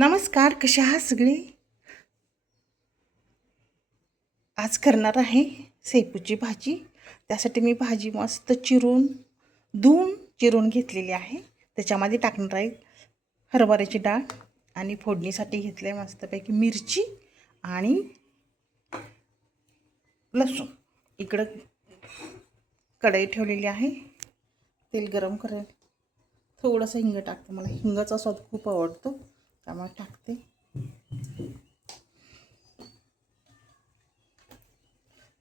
नमस्कार, कशा आहात सगळे? आज करणार आहे शेपूची भाजी. त्यासाठी मी भाजी मस्त धुवून चिरून घेतलेली आहे. त्याच्यामध्ये टाकणार आहे हरभऱ्याची डाळ आणि फोडणीसाठी घेतले मस्तपैकी मिरची आणि लसूण. इकडं कढई ठेवलेली आहे. तेल गरम करेल, थोडंसं हिंग टाकते. मला हिंगाचा स्वाद खूप आवडतो, त्यामुळे टाकते.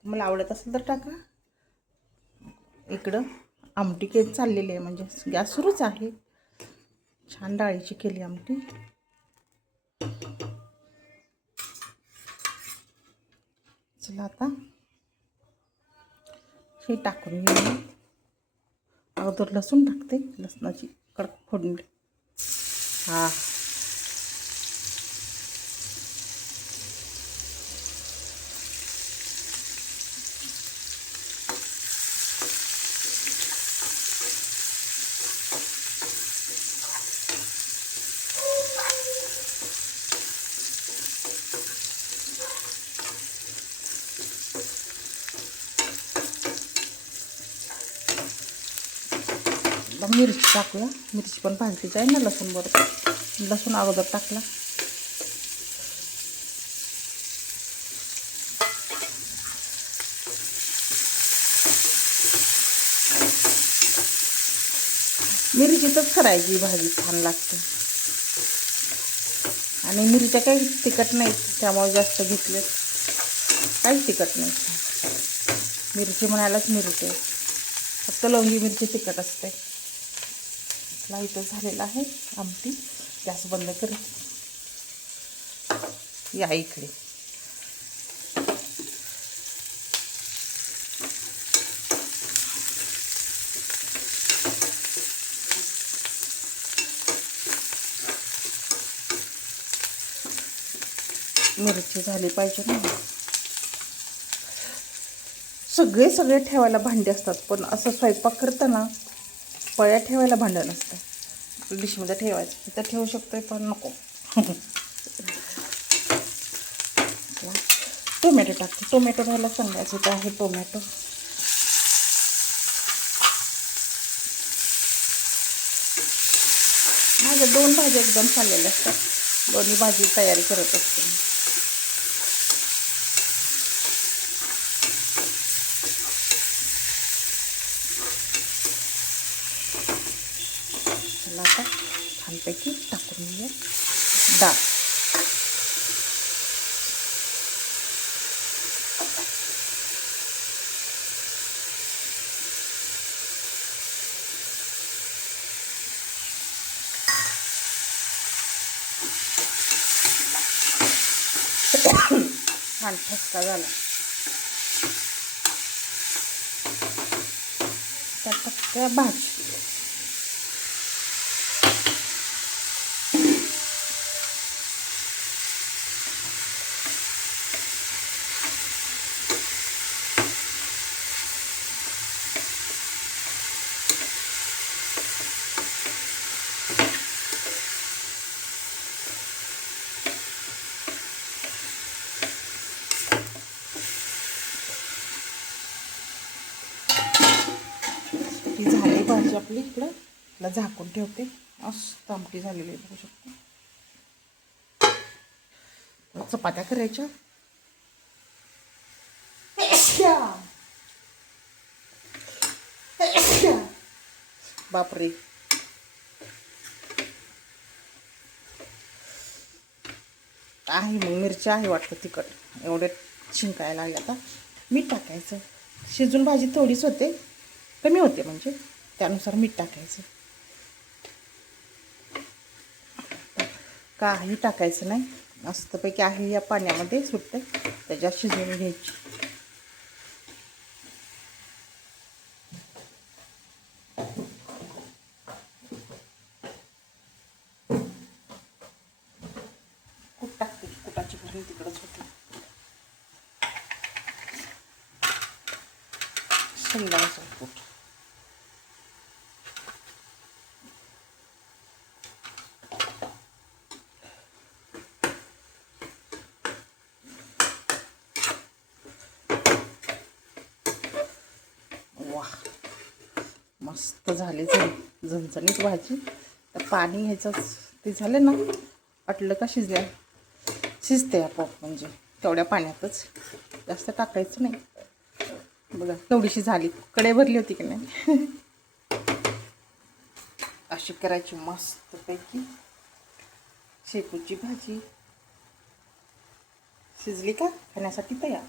तुम्हाला आवडत असेल तर टाका. इकडं आमटी केली चाललेली आहे, म्हणजे गॅस सुरूच आहे. छान डाळीची केली आमटी. चला आता हे टाकून घेऊ. अगोदर लसूण टाकते, लसणाची कडक फोडणी. हा, मिरची टाकूया. मिरची पण भाजली जाईल ना लसूण बरोबर. लसूण अगोदर टाकला. मिरचीतच करायची भाजी, छान लागते. आणि मिरच्या काही तिखट नाहीत, त्यामुळे जास्त घेतले. काहीच तिखट नाही. मिरची म्हणायलाच मिरची आहे, फक्त लवंगी मिरची तिखट असते. इथं झालेलं आहे आमटी. गॅस बंद कर. या इकडे. मिरची झाली पाहिजे ना. सगळे ठेवायला भांडी असतात, पण असं स्वयंपाक करताना पळ्या ठेवायला भांडं नसतं. डिशमध्ये ठेवायचं, इथं ठेवू शकतोय पण नको. टोमॅटो टाकते. टोमॅटो घ्यायला सांगायचं तर आहे. टोमॅटो माझ्या 2 भाज्या एकदम चाललेल्या असतात. दोन्ही भाजी तयारी करत असते. चला आता छानपैकी टाकून घेऊया डाळ. छान ठसका झाला. त्या टाकत्या भाजी. ती झाली भाजी आपली. इकडं तिला झाकून ठेवते. मस्त आमटी झालेली आहे, बघू शकतो. चपात्या करायच्या. बापरे, आहे मग मिरची आहे वाटतं तिखट. एवढे शिंकायला लागले. आता मीठ टाकायचं. शिजून भाजी थोडीच होते, कमी होते म्हणजे, त्यानुसार मीठ टाकायचं. काही टाकायचं नाही. मस्तपैकी आहे या पाण्यामध्ये सुटते, त्याच्यात शिजवून घ्यायची. कूट टाकते. कुटाची भरून तिकडंच होते. शेंगदाण्याचं कूट. मस्त झाली झणझणीत भाजी. तर पाणी ह्याचंच ते झालं ना, वाटलं का शिजते आपोआप, म्हणजे तेवढ्या पाण्यातच, जास्त टाकायचं नाही. बघा केवढीशी झाली, कढई भरली होती की नाही. अशी करायची मस्तपैकी शेपूची भाजी. शिजली का खाण्यासाठी तयार.